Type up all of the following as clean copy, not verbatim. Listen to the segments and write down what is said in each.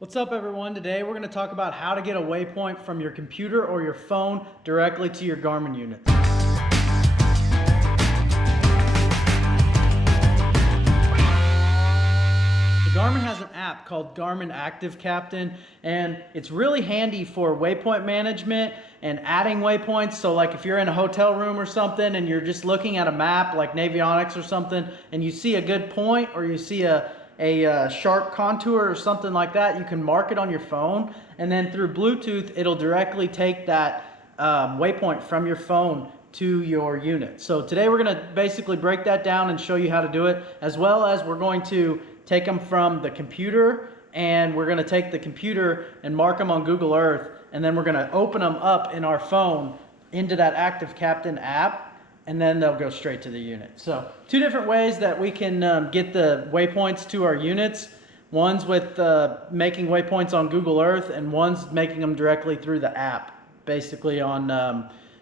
What's up everyone? Today we're going to talk about how to get a waypoint from your computer or your phone directly to your Garmin unit. The Garmin has an app called Garmin ActiveCaptain, and it's really handy for waypoint management and adding waypoints. So like if you're in a hotel room or something and you're just looking at a map like Navionics or something and you see a good point or you see a sharp contour or something like that, you can mark it on your phone, and then through Bluetooth it'll directly take that waypoint from your phone to your unit. So today we're going to basically break that down and show you how to do it, as well as we're going to take them from the computer, and we're going to take the computer and mark them on Google Earth, and then we're going to open them up in our phone into that ActiveCaptain app, and then they'll go straight to the unit. So two different ways that we can get the waypoints to our units. One's with making waypoints on Google Earth, and one's making them directly through the app, basically on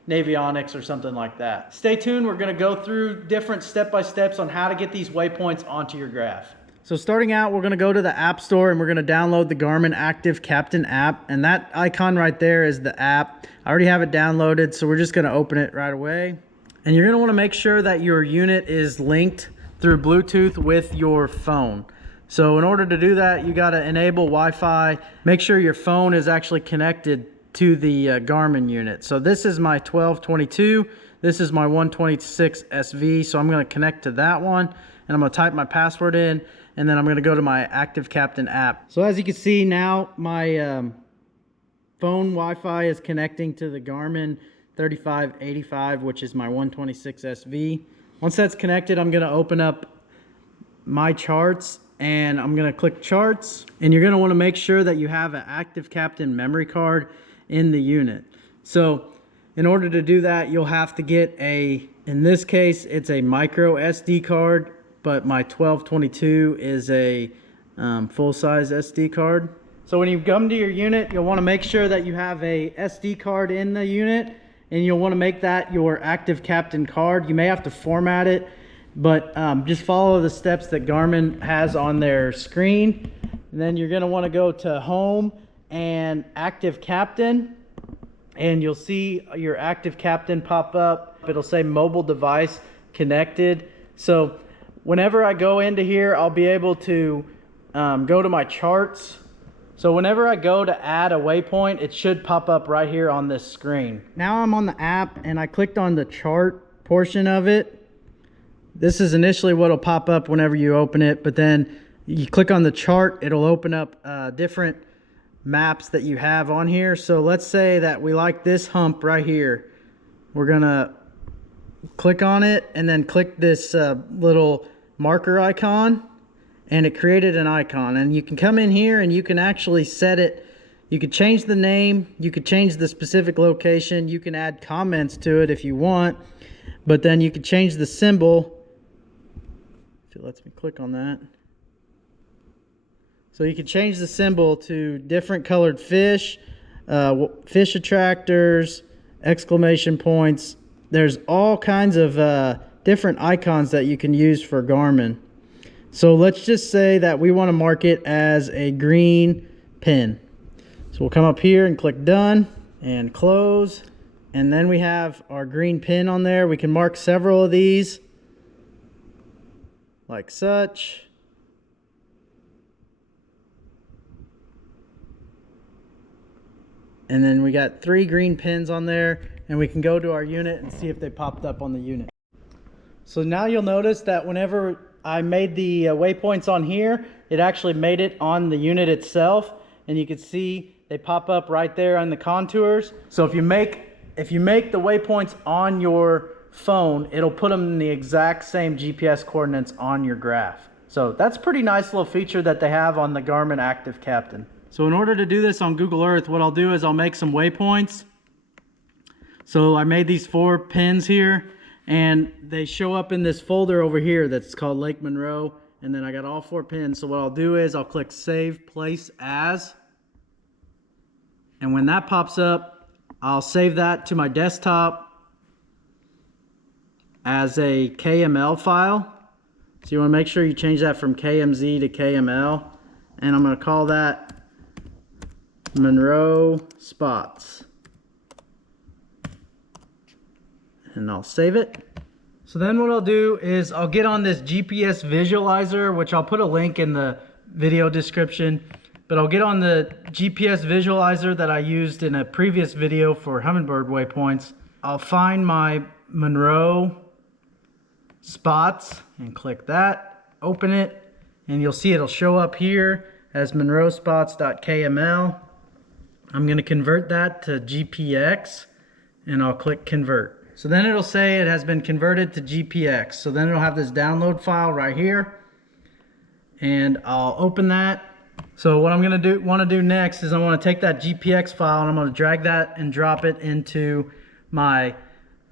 Navionics or something like that. Stay tuned, we're gonna go through different step-by-steps on how to get these waypoints onto your graph. So starting out, we're gonna go to the App Store and we're gonna download the Garmin ActiveCaptain app, and that icon right there is the app. I already have it downloaded, so we're just gonna open it right away. And you're gonna wanna make sure that your unit is linked through Bluetooth with your phone. So in order to do that, you gotta enable Wi-Fi. Make sure your phone is actually connected to the Garmin unit. So this is my 1222, this is my 126 SV, so I'm gonna connect to that one, and I'm gonna type my password in, and then I'm gonna go to my ActiveCaptain app. So as you can see now, my phone Wi-Fi is connecting to the Garmin 3585, which is my 126 SV. Once that's connected, I'm gonna open up my charts, and I'm gonna click charts, and you're gonna wanna make sure that you have an ActiveCaptain memory card in the unit. So in order to do that, you'll have to get in this case, it's a micro SD card, but my 1222 is a full-size SD card. So when you come to your unit, you'll wanna make sure that you have a SD card in the unit, and you'll want to make that your ActiveCaptain card. You may have to format it, but just follow the steps that Garmin has on their screen. And then you're going to want to go to Home and ActiveCaptain, and you'll see your ActiveCaptain pop up. It'll say mobile device connected. So whenever I go into here, I'll be able to go to my charts. So whenever I go to add a waypoint, it should pop up right here on this screen. Now I'm on the app and I clicked on the chart portion of it. This is initially what will pop up whenever you open it, but then you click on the chart, it'll open up different maps that you have on here. So let's say that we like this hump right here. We're gonna click on it and then click this little marker icon, and it created an icon, and you can come in here and you can actually set it. You could change the name, you could change the specific location, you can add comments to it if you want, but then you could change the symbol if it lets me click on that. So you could change the symbol to different colored fish, fish attractors, exclamation points. There's all kinds of different icons that you can use for Garmin. So let's just say that we want to mark it as a green pin. So we'll come up here and click done and close. And then we have our green pin on there. We can mark several of these like such. And then we got 3 green pins on there, and we can go to our unit and see if they popped up on the unit. So now you'll notice that whenever I made the waypoints on here, it actually made it on the unit itself, and you can see they pop up right there on the contours. So if you make the waypoints on your phone, it'll put them in the exact same GPS coordinates on your graph. So that's a pretty nice little feature that they have on the Garmin ActiveCaptain. So in order to do this on Google Earth, what I'll do is I'll make some waypoints. So I made these 4 pins here, and they show up in this folder over here that's called Lake Monroe, and then I got all 4 pins. So what I'll do is I'll click Save Place As, and when that pops up, I'll save that to my desktop as a KML file. So you want to make sure you change that from KMZ to KML, and I'm going to call that Monroe spots. And I'll save it. So then what I'll do is I'll get on this GPS visualizer, which I'll put a link in the video description, but I'll get on the GPS visualizer that I used in a previous video for hummingbird waypoints. I'll find my Monroe spots and click that, open it, and you'll see it'll show up here as monroespots.kml. I'm going to convert that to GPX and I'll click convert. So then it'll say it has been converted to GPX. So then it'll have this download file right here, and I'll open that. So what I'm going to want to do next is I want to take that GPX file and I'm going to drag that and drop it into my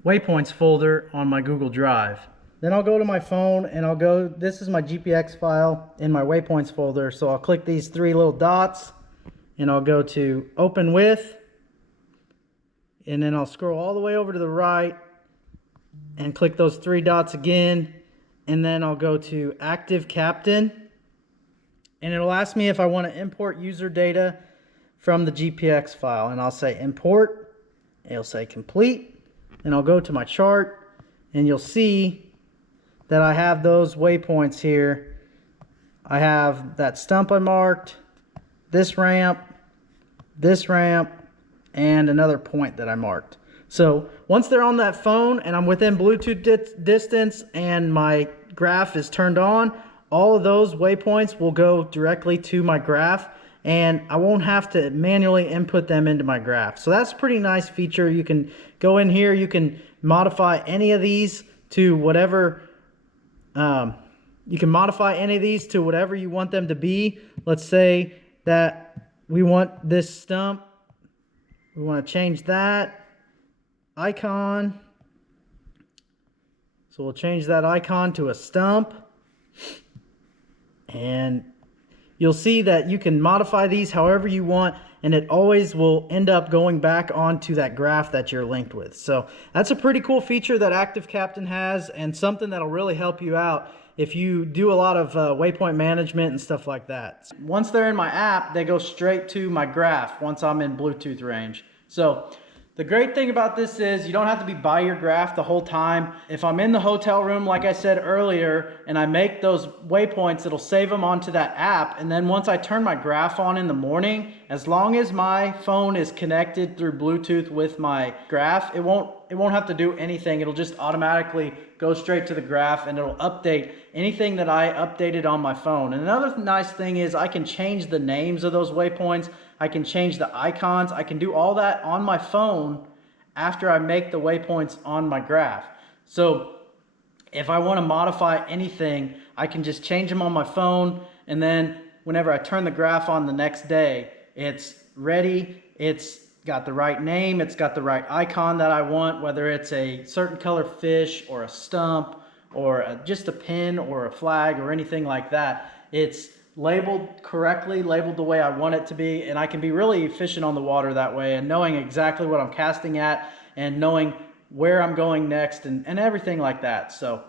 Waypoints folder on my Google Drive. Then I'll go to my phone and I'll go, this is my GPX file in my Waypoints folder. So I'll click these three little dots and I'll go to open with, and then I'll scroll all the way over to the right and click those three dots again, and then I'll go to ActiveCaptain, and it'll ask me if I want to import user data from the GPX file, and I'll say import, it'll say complete, and I'll go to my chart and you'll see that I have those waypoints here. I have that stump I marked, this ramp, and another point that I marked. So once they're on that phone and I'm within Bluetooth distance and my graph is turned on, all of those waypoints will go directly to my graph and I won't have to manually input them into my graph. So that's a pretty nice feature. You can go in here, you can modify any of these to whatever you want them to be. Let's say that we want this stump. We want to change that icon. So we'll change that icon to a stump. And you'll see that you can modify these however you want, and it always will end up going back onto that graph that you're linked with. So that's a pretty cool feature that ActiveCaptain has, and something that'll really help you out if you do a lot of waypoint management and stuff like that. Once they're in my app, they go straight to my graph once I'm in Bluetooth range. So the great thing about this is you don't have to be by your graph the whole time. If I'm in the hotel room, like I said earlier, and I make those waypoints, it'll save them onto that app. And then once I turn my graph on in the morning, as long as my phone is connected through Bluetooth with my graph, it won't have to do anything. It'll just automatically go straight to the graph and it'll update anything that I updated on my phone. And another nice thing is I can change the names of those waypoints. I can change the icons. I can do all that on my phone after I make the waypoints on my graph. So if I want to modify anything, I can just change them on my phone, and then whenever I turn the graph on the next day, it's ready, it's got the right name, it's got the right icon that I want, whether it's a certain color fish or a stump or just a pin or a flag or anything like that. It's labeled correctly, labeled the way I want it to be, and I can be really efficient on the water that way, and knowing exactly what I'm casting at and knowing where I'm going next and everything like that. So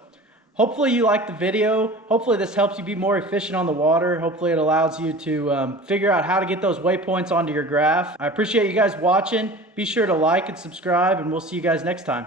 hopefully you liked the video. Hopefully this helps you be more efficient on the water. Hopefully it allows you to figure out how to get those waypoints onto your graph. I appreciate you guys watching. Be sure to like and subscribe, and we'll see you guys next time.